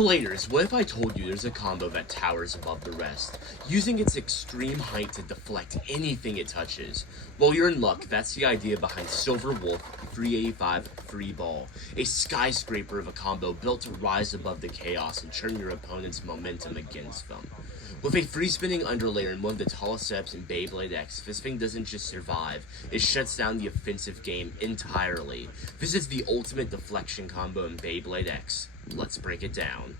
Bladers, what if I told you there's a combo that towers above the rest, using its extreme height to deflect anything it touches? Well, you're in luck. That's the idea behind Silver Wolf 385 Free Ball, a skyscraper of a combo built to rise above the chaos and turn your opponent's momentum against them. With a free-spinning underlayer and one of the tallest steps in Beyblade X, this thing doesn't just survive, it shuts down the offensive game entirely. This is the ultimate deflection combo in Beyblade X. Let's break it down.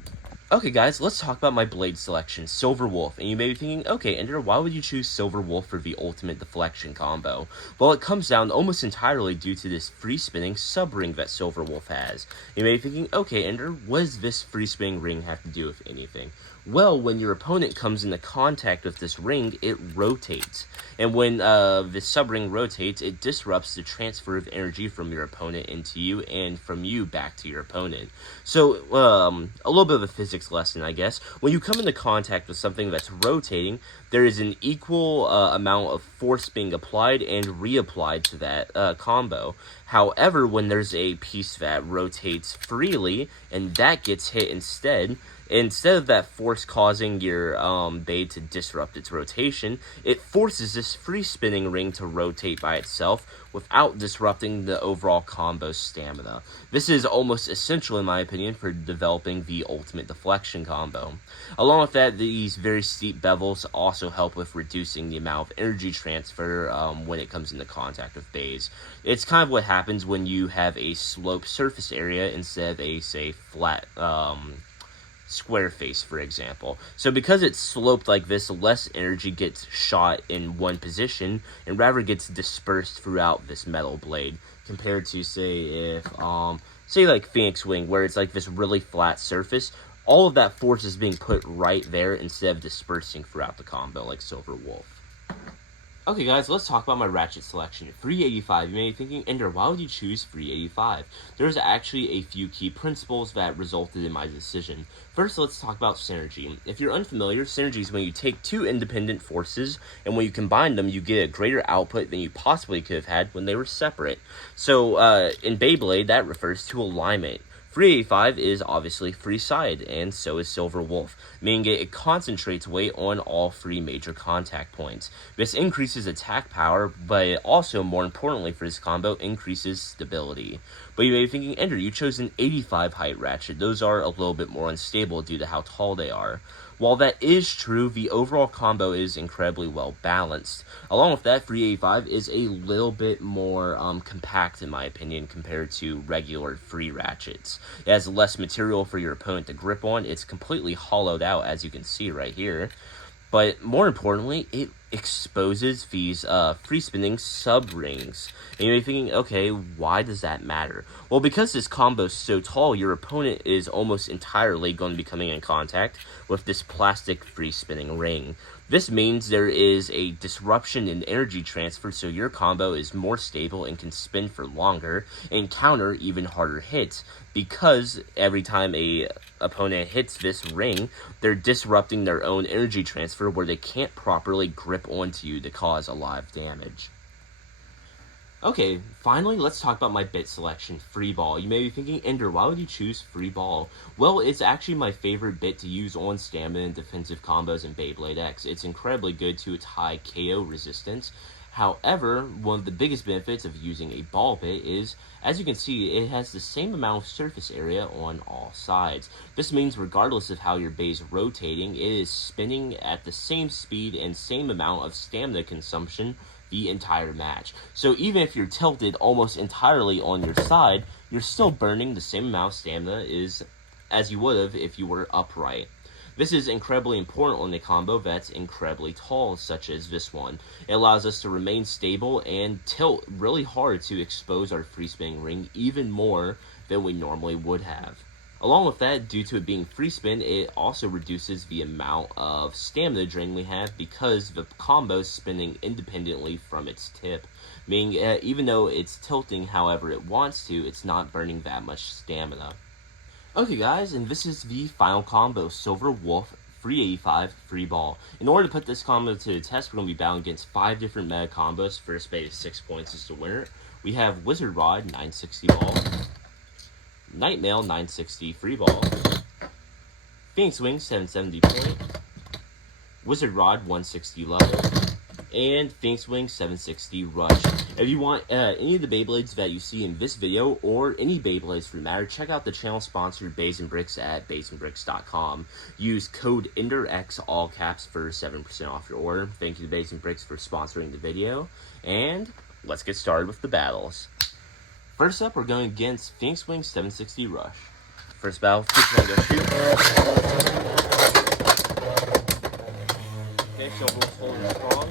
Okay guys, let's talk about my blade selection, Silver Wolf, and you may be thinking, okay Ender, why would you choose Silver Wolf for the ultimate deflection combo? Well, it comes down almost entirely due to this free spinning sub ring that Silver Wolf has. You may be thinking, okay Ender, what does this free spinning ring have to do with anything? Well, when your opponent comes into contact with this ring, it rotates. And when this sub-ring rotates, it disrupts the transfer of energy from your opponent into you and from you back to your opponent. So, a little bit of a physics lesson, I guess. When you come into contact with something that's rotating, there is an equal amount of force being applied and reapplied to that combo. However, when there's a piece that rotates freely, and that gets hit instead of that force causing your blade to disrupt its rotation, it forces this free spinning ring to rotate by itself without disrupting the overall combo's stamina. This is almost essential, in my opinion, for developing the ultimate deflection combo. Along with that, these very steep bevels also help with reducing the amount of energy transfer when it comes into contact with bays. It's kind of what happens when you have a sloped surface area instead of a, say, flat square face, for example. So because it's sloped like this, less energy gets shot in one position and rather gets dispersed throughout this metal blade, compared to, say, if say like Phoenix Wing, where it's like this really flat surface. All of that force is being put right there instead of dispersing throughout the combo like Silver Wolf. Okay guys, let's talk about my Ratchet Selection. 385, you may be thinking, Ender, why would you choose 385? There's actually a few key principles that resulted in my decision. First, let's talk about synergy. If you're unfamiliar, synergy is when you take two independent forces, and when you combine them, you get a greater output than you possibly could have had when they were separate. So, in Beyblade, that refers to alignment. 385 is obviously free-sided, and so is Silver Wolf, meaning it concentrates weight on all three major contact points. This increases attack power, but it also, more importantly for this combo, increases stability. But you may be thinking, Ender, you chose an 85 height Ratchet. Those are a little bit more unstable due to how tall they are. While that is true, the overall combo is incredibly well balanced. Along with that, 385 is a little bit more compact, in my opinion, compared to regular free Ratchets. It has less material for your opponent to grip on. It's completely hollowed out, as you can see right here. But more importantly, it exposes these free spinning sub rings. And you may be thinking, okay, why does that matter? Well, because this combo is so tall, your opponent is almost entirely going to be coming in contact with this plastic free spinning ring. This means there is a disruption in energy transfer, so your combo is more stable and can spin for longer and counter even harder hits, because every time a opponent hits this ring, they're disrupting their own energy transfer where they can't properly grip onto you to cause a lot of damage. Okay, finally, let's talk about my bit selection, Free Ball. You may be thinking, Ender, why would you choose Free Ball? Well, it's actually my favorite bit to use on stamina and defensive combos in Beyblade X. It's incredibly good to its high KO resistance. However, one of the biggest benefits of using a ball bit is, as you can see, it has the same amount of surface area on all sides. This means regardless of how your bay is rotating, it is spinning at the same speed and same amount of stamina consumption the entire match. So even if you're tilted almost entirely on your side, you're still burning the same amount of stamina as you would have if you were upright. This is incredibly important on a combo that's incredibly tall, such as this one. It allows us to remain stable and tilt really hard to expose our free spinning ring even more than we normally would have. Along with that, due to it being free spin, it also reduces the amount of stamina drain we have because the combo is spinning independently from its tip, meaning even though it's tilting however it wants to, it's not burning that much stamina. Okay guys, and this is the final combo, Silver Wolf 385 Free Ball. In order to put this combo to the test, we're going to be battling against 5 different meta combos. First base 6 points is the winner. We have Wizard Rod 960 Ball, Nightmail 960 Free Ball, Phoenix Wing 770 point, Wizard Rod 160 level, and Phoenix Wing 760 rush. If you want any of the Beyblades that you see in this video, or any Beyblades for the matter, check out the channel sponsor Bays and Bricks at baysandbricks.com. Use code EnderX, all caps, for 7% off your order. Thank you to Bays and Bricks for sponsoring the video, and let's get started with the battles. First up, we're going against Phoenix Wing 760 rush. First battle, go shoot. Okay, Silverwolf's holding strong.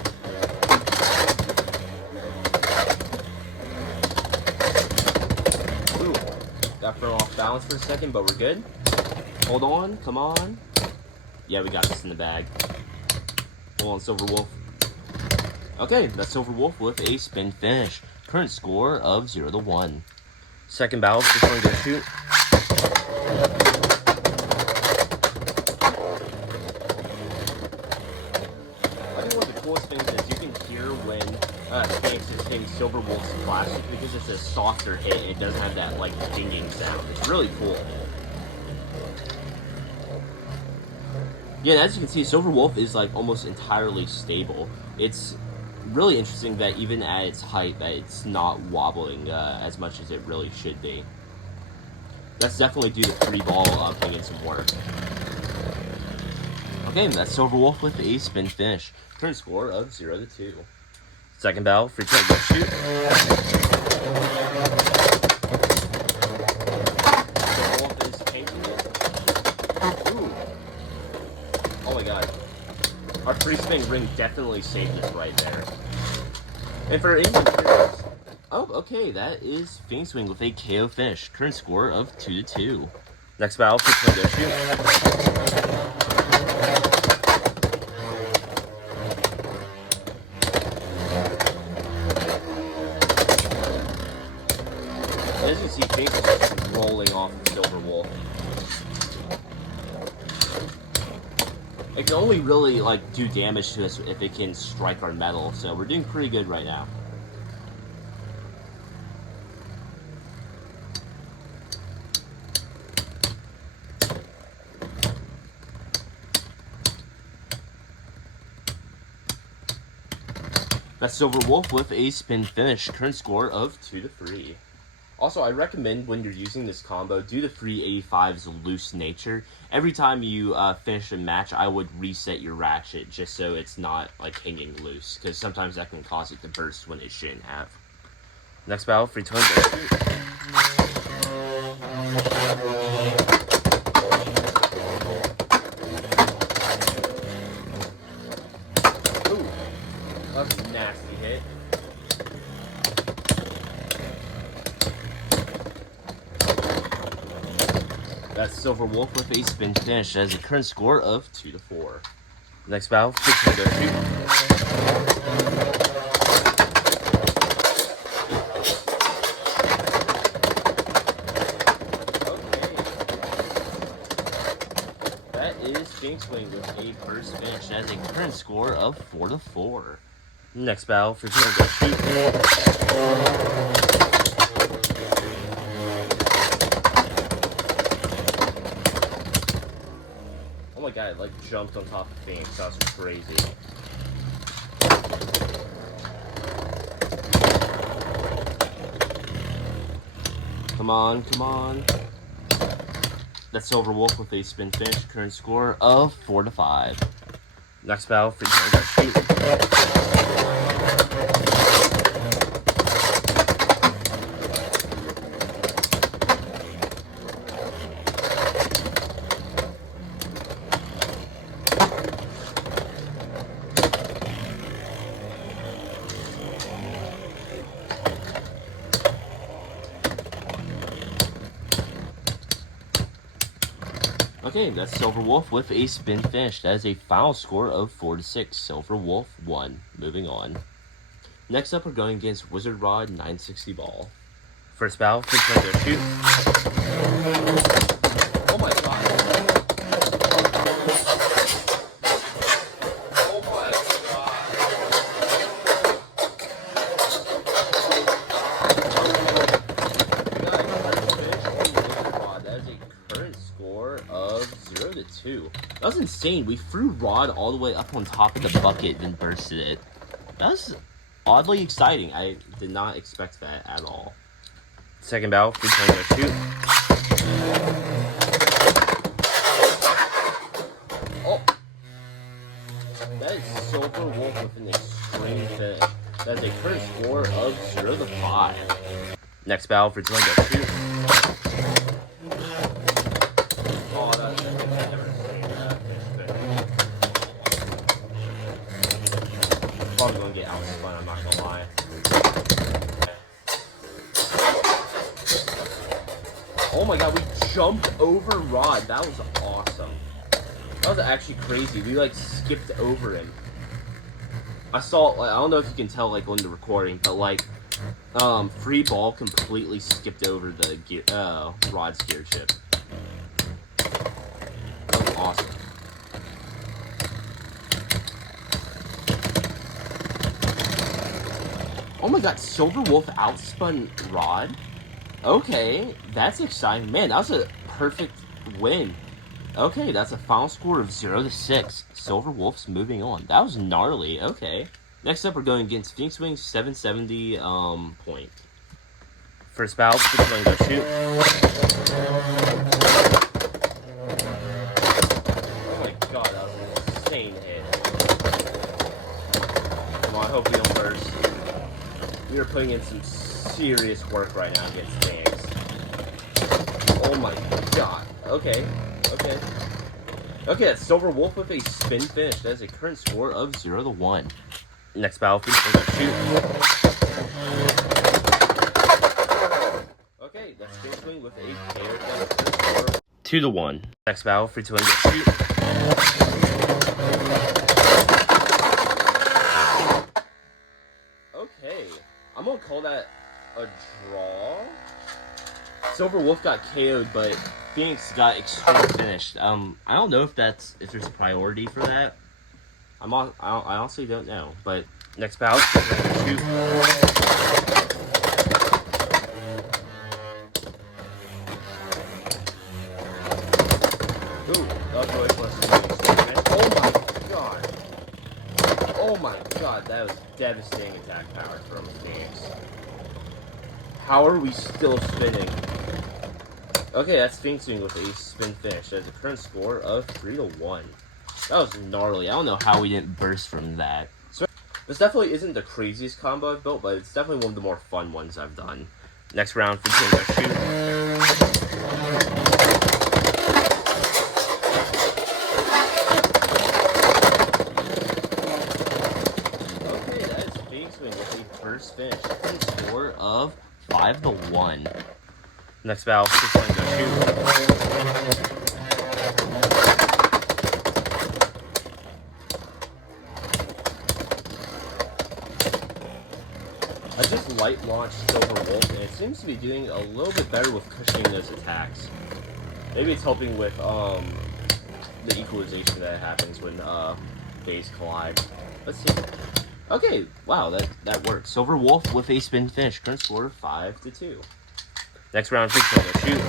Ooh, got thrown off balance for a second, but we're good. Hold on, come on. Yeah, we got this in the bag. Hold on, Silverwolf. Okay, that's Silverwolf with a spin finish. Current score of 0-1. Second battle, go shoot. Things is you can hear when Phoenix is hitting Silverwolf's plastic because it's a softer hit and it doesn't have that like dinging sound. It's really cool. Yeah, and as you can see, Silverwolf is like almost entirely stable. It's really interesting that even at its height that it's not wobbling as much as it really should be. That's definitely due to free ball putting in some work. Okay, that's Silverwolf with a spin finish. Current score of 0-2. Second battle, free throw, go shoot. Silverwolf is tanking it. Ooh. Oh my god. Our free spin ring definitely saved us right there. And for anyone curious, oh, okay, that is Phoenix Wing with a KO finish. Current score of 2-2. Next battle, free throw, go shoot. As you can see, Phoenix is just rolling off of Silverwolf. It can only really like do damage to us if it can strike our metal, so we're doing pretty good right now. That's Silverwolf with a spin finish. Current score of 2-3. Also, I recommend when you're using this combo, due to 385's loose nature, every time you finish a match, I would reset your ratchet just so it's not like hanging loose, because sometimes that can cause it to burst when it shouldn't have. Next battle, free twin. Ooh, that's a nasty hit. That's Silverwolf with a spin finish. That has a current score of 2-4. Next battle, go shoot. Okay. That is Phoenix Wing with a first finish. That has a current score of 4-4. Next battle, go shoot. Oh my god, it like jumped on top of Phoenix. That was crazy. Come on, come on. That's Silverwolf with a spin finish. Current score of 4-5. Next battle, free go shoot. Okay, that's Silverwolf with a spin finish. That is a final score of 4-6. Silverwolf won. Moving on. Next up, we're going against Wizard Rod 960 ball. First battle, free throw, go shoot. Oh my god. Oh my god. That is a current score of 0-2. 2. That was insane. We threw Rod all the way up on top of the bucket, then bursted it. That was oddly exciting. I did not expect that at all. Second battle, free Tango shoot. Oh! That is Silver Wolf with an extreme finish. That is a current score of 0-5. Next battle for Tango shoot. Oh, that's never seen that. Probably gonna get outspun, I'm not gonna lie. Oh my god, we jumped over Rod. That was awesome. That was actually crazy. We like skipped over him. I saw, like, I don't know if you can tell like on the recording, but like free ball completely skipped over the Rod's gear chip. That was awesome. Oh my god, Silver Wolf outspun Rod? Okay, that's exciting. Man, that was a perfect win. Okay, that's a final score of 0-6. Silver Wolf's moving on. That was gnarly. Okay. Next up, we're going against Phoenix Wings 770 point. First battle, go shoot. Oh my god, that was an insane hit. Come on, I hope we don't burst. We are putting in some serious work right now against Phoenix. Oh my god. Okay. Okay. Okay, that's Silver Wolf with a spin finish. That is a current score of 0-1. Next battle, please shoot. Okay, that's Phoenix Wing with a KO. 2-1. Next battle, free to shoot. Okay, I'm gonna call that a draw. Silver Wolf got KO'd, but Phoenix got extreme finished. I don't know if there's a priority for that. I honestly don't know. But next battle, shoot. Ooh, that was really close to me. Oh my god! Oh my god, that was devastating attack power from Phoenix. How are we still spinning? Okay, that's Phoenix Wing with a spin finish. That's a current score of 3-1. That was gnarly. I don't know how we didn't burst from that. So, this definitely isn't the craziest combo I've built, but it's definitely one of the more fun ones I've done. Next round, free Tango shoot. Okay, that is Phoenix Wing with a first finish. Current score of 5-1. Next battle, just going to go shoot. I just light launched Silver Wolf, and it seems to be doing a little bit better with cushioning those attacks. Maybe it's helping with the equalization that happens when bays collide. Let's see. Okay, wow, that works. Silver Wolf with a spin finish, current score of 5-2. Next round, free Tango shoot.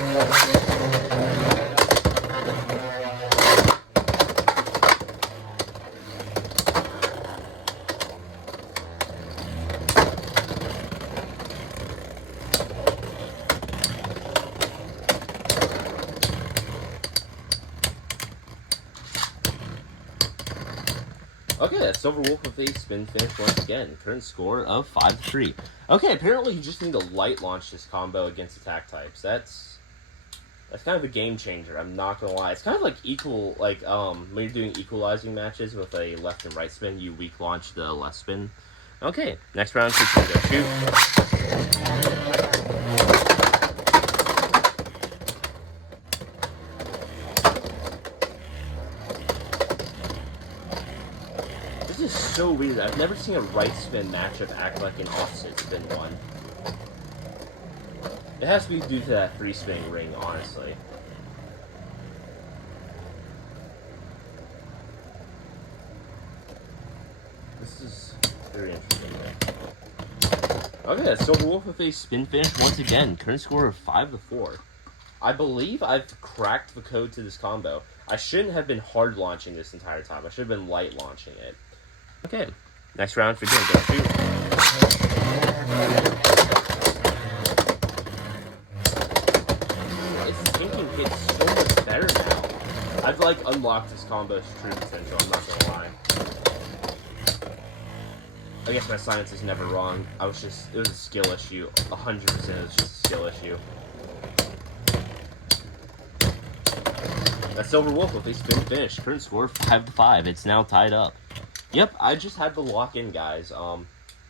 Okay, that's Silver Wolf with a spin finish once again. Current score of 5-3. Okay, apparently you just need to light launch this combo against attack types. That's kind of a game changer, I'm not gonna lie. It's kind of like when you're doing equalizing matches with a left and right spin, you weak launch the left spin. Okay, next round, free Tango shoot. This is so weird. I've never seen a right spin matchup act like an opposite spin one. It has to be due to that free spinning ring, honestly. This is very interesting. Okay, that's Silver Wolf with a spin finish once again. Current score of 5-4. I believe I've cracked the code to this combo. I shouldn't have been hard launching this entire time. I should have been light launching it. Okay, next round for Jim. Go shoot. Its tanking hits so much better now. I've like unlocked this combo's true potential, I'm not gonna lie. I guess my science is never wrong. it was a skill issue. 100% it was just a skill issue. That's Silver Wolf with a spin finish. Current score 5-5. It's now tied up. Yep, I just had to lock in, guys.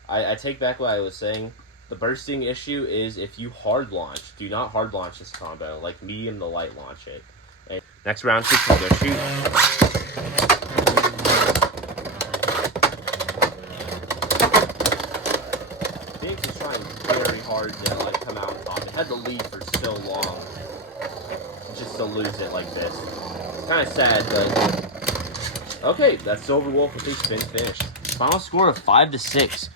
I take back what I was saying. The bursting issue is if you hard launch. Do not hard launch this combo. Like medium to light launch it. And next round, 6 will go shoot. Phoenix is trying very hard to like come out on top. It had the lead for so long. Just to lose it like this. It's kind of sad, but okay, that's Silver Wolf with a spin finish. Final score of 5-6.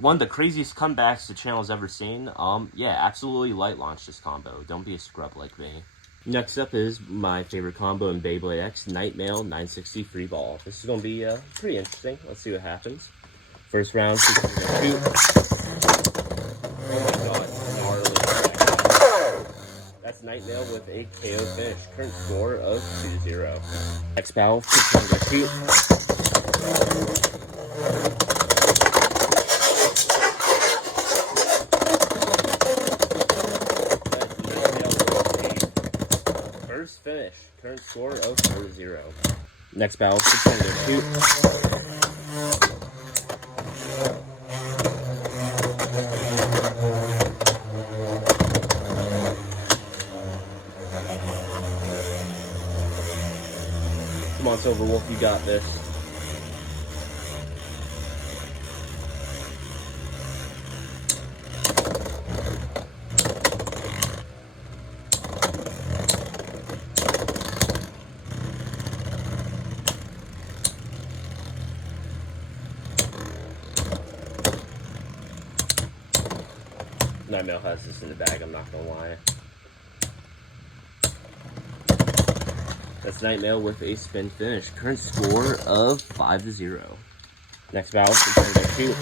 One of the craziest comebacks the channel's ever seen. Yeah, absolutely light launch this combo. Don't be a scrub like me. Next up is my favorite combo in Beyblade X, Nightmail 960 free ball. This is gonna be pretty interesting. Let's see what happens. First round, shoot. Oh my god, gnarly. That's Nightmail with a KO finish. Current score of 2-0. Next battle, shoot. That's Nightmail with a first finish. Current score of 4-0. Next battle, shoot. Come on, Silver Wolf, you got this. Nightmail has this in the bag, I'm not gonna lie. That's Nightmail with a spin finish. Current score of 5-0. Next battle, shoot.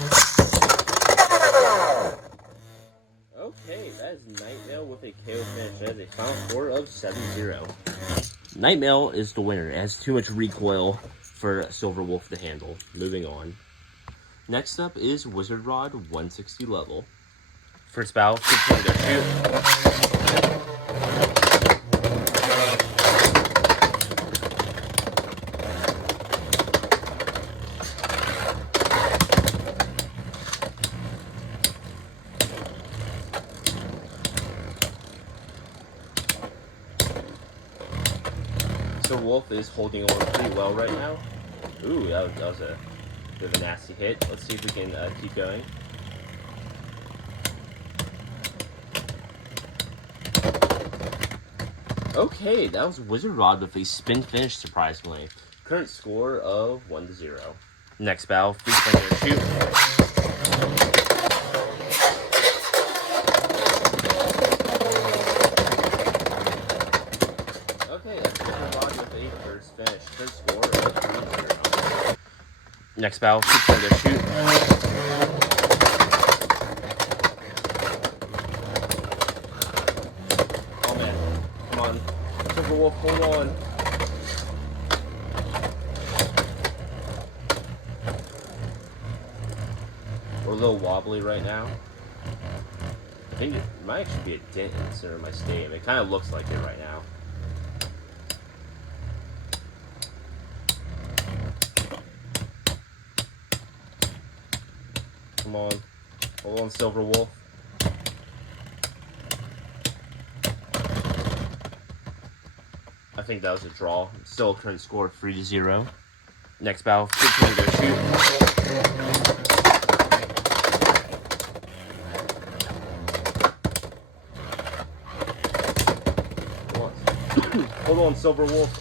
Okay, that is Nightmail with a KO finish. That is a final score of 7-0. Nightmail is the winner. It has too much recoil for Silver Wolf to handle. Moving on. Next up is Wizard Rod 160 level. First battle, shoot. So Wolf is holding on pretty well right now. Ooh, that was a bit of a nasty hit. Let's see if we can keep going. Okay, that was Wizard Rod with a spin finish, surprisingly. Current score of 1-0. Next battle, free spin shoot. Okay, that's Wizard Rod with a first finish. Current score of 3-0. Next battle, free spin shoot. Silver Wolf, hold on. We're a little wobbly right now. I think it might actually be a dent in the center of my stadium. It kind of looks like it right now. Come on. Hold on, Silver Wolf. I think that was a draw. Still current score 3-0. Next battle, go shoot. Hold on, Silver Wolf.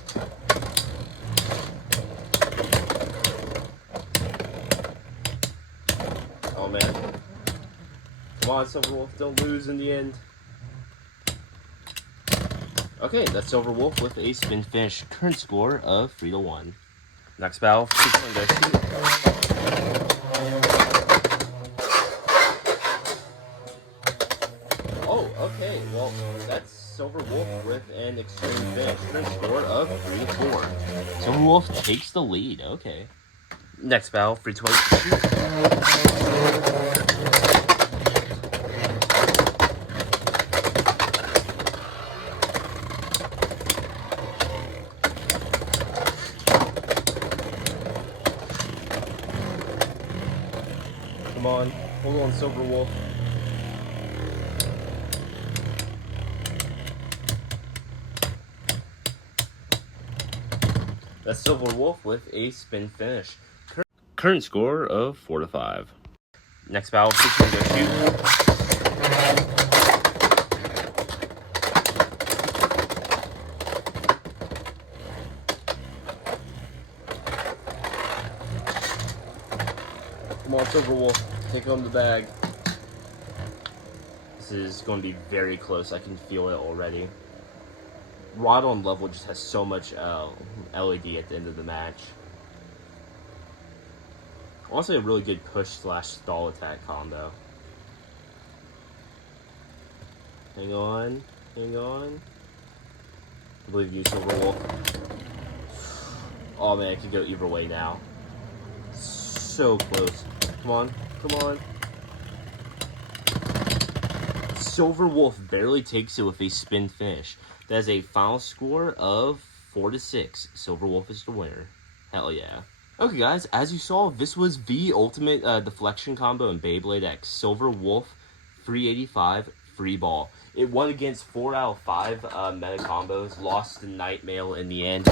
Oh man. Come on, Silver Wolf, don't lose in the end. Okay, that's Silver Wolf with a spin finish. Current score of 3-1. Next battle, 6-1 goes to... Oh, okay, well, that's Silver Wolf with an extreme finish. Current score of 3-4. Silver Wolf takes the lead, okay. Next battle, 3-2. Come on, hold on, Silver Wolf. That's Silver Wolf with a spin finish. Current score of 4-5. Next battle, 6-1 go shoot. Come on, Silver Wolf, take home the bag. This is going to be very close. I can feel it already. Rod on level just has so much LED at the end of the match. Also a really good push/stall attack combo. Hang on, hang on. I believe you, Silver Wolf. Oh man, it could go either way now. So close. Come on, come on. Silver Wolf barely takes it with a spin finish. That is a final score of 4-6. Silver Wolf is the winner. Hell yeah. Okay guys, as you saw, this was the ultimate deflection combo in Beyblade X. Silver Wolf, 385, free ball. It won against 4 out of 5 meta combos, lost to Nightmail in the end.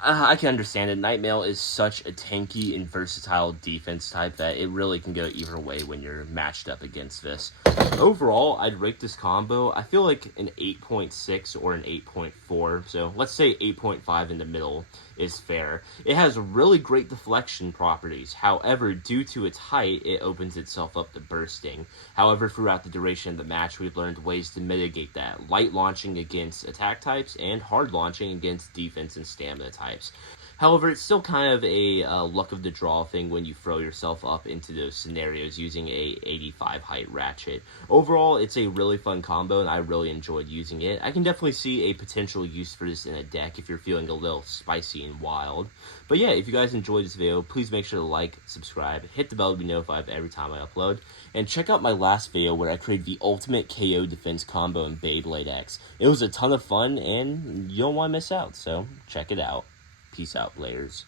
I can understand it. Nightmail is such a tanky and versatile defense type that it really can go either way when you're matched up against this. Overall, I'd rate this combo, I feel like an 8.6 or an 8.4. So let's say 8.5 in the middle is fair. It has really great deflection properties. However, due to its height, it opens itself up to bursting. However, throughout the duration of the match, we've learned ways to mitigate that. Light launching against attack types and hard launching against defense and stamina types. However, it's still kind of a luck of the draw thing when you throw yourself up into those scenarios using a 85 height Ratchet. Overall, it's a really fun combo and I really enjoyed using it. I can definitely see a potential use for this in a deck if you're feeling a little spicy and wild. But yeah, if you guys enjoyed this video, please make sure to like, subscribe, hit the bell to be notified every time I upload, and check out my last video where I created the ultimate KO defense combo in Beyblade X. It was a ton of fun and you don't want to miss out, so check it out. Peace out, players.